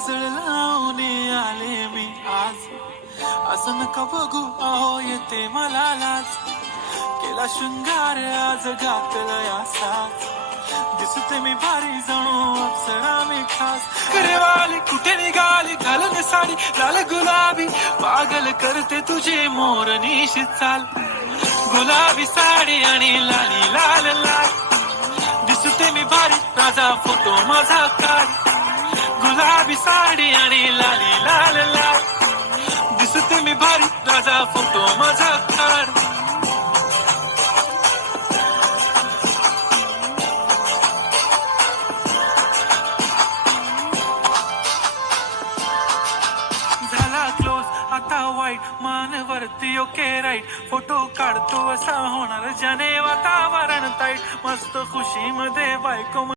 काजळ लावून आले मी आज, असं नका बघू अहो येते मला लाज, केला शृंगार आज घातलं या साज, दिसते मी भारी जणू अप्सरा मी खास, करेवाली कुठे निघाली घालून साडी लाल गुलाबी, पागल करते तुझे मोरनीशी चाल, गुलाबी साडी आणि लाली लाल लाल, दिसते मी भारी राजा फोटो माझा काढ, गुलाबी साडी आणि लाली लाल लाल, दिसते मी भारी राजा फोटो माझा काढ. झाला क्लोज आता वाईट मानवरती ओके राईट, फोटो काढतो असा होणार ज्याने वातावरण ताईट, मस्त खुशी मध्ये बायको